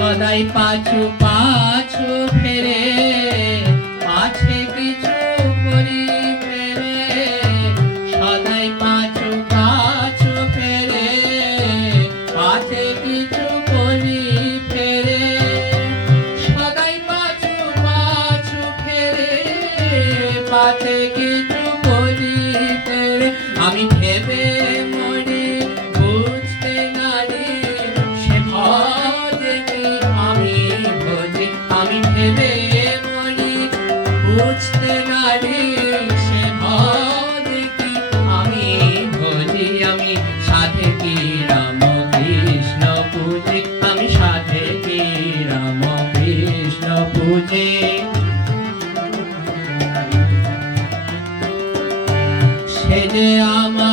সদাই পাছু পাছু ফেরে, পাছে কিছু করি ফেরে। সদাই পাছু পাছু ফেরে, পাছে কিছু করি ফেরে। সদাই পাছু পাছু ফেরে, পাছে কিছু করি ফেরে। আমি ভেবে মরি বুঝতে নারি, সে ভজে কি আমি ভজি। আমি ভেবে মরি বুঝতে নারি, সে ভজে কি আমি ভজি। আমি সাধে কি রাম কৃষ্ণ পূজি, আমি সাধে কি রাম কৃষ্ণ পূজি। সে যে আমার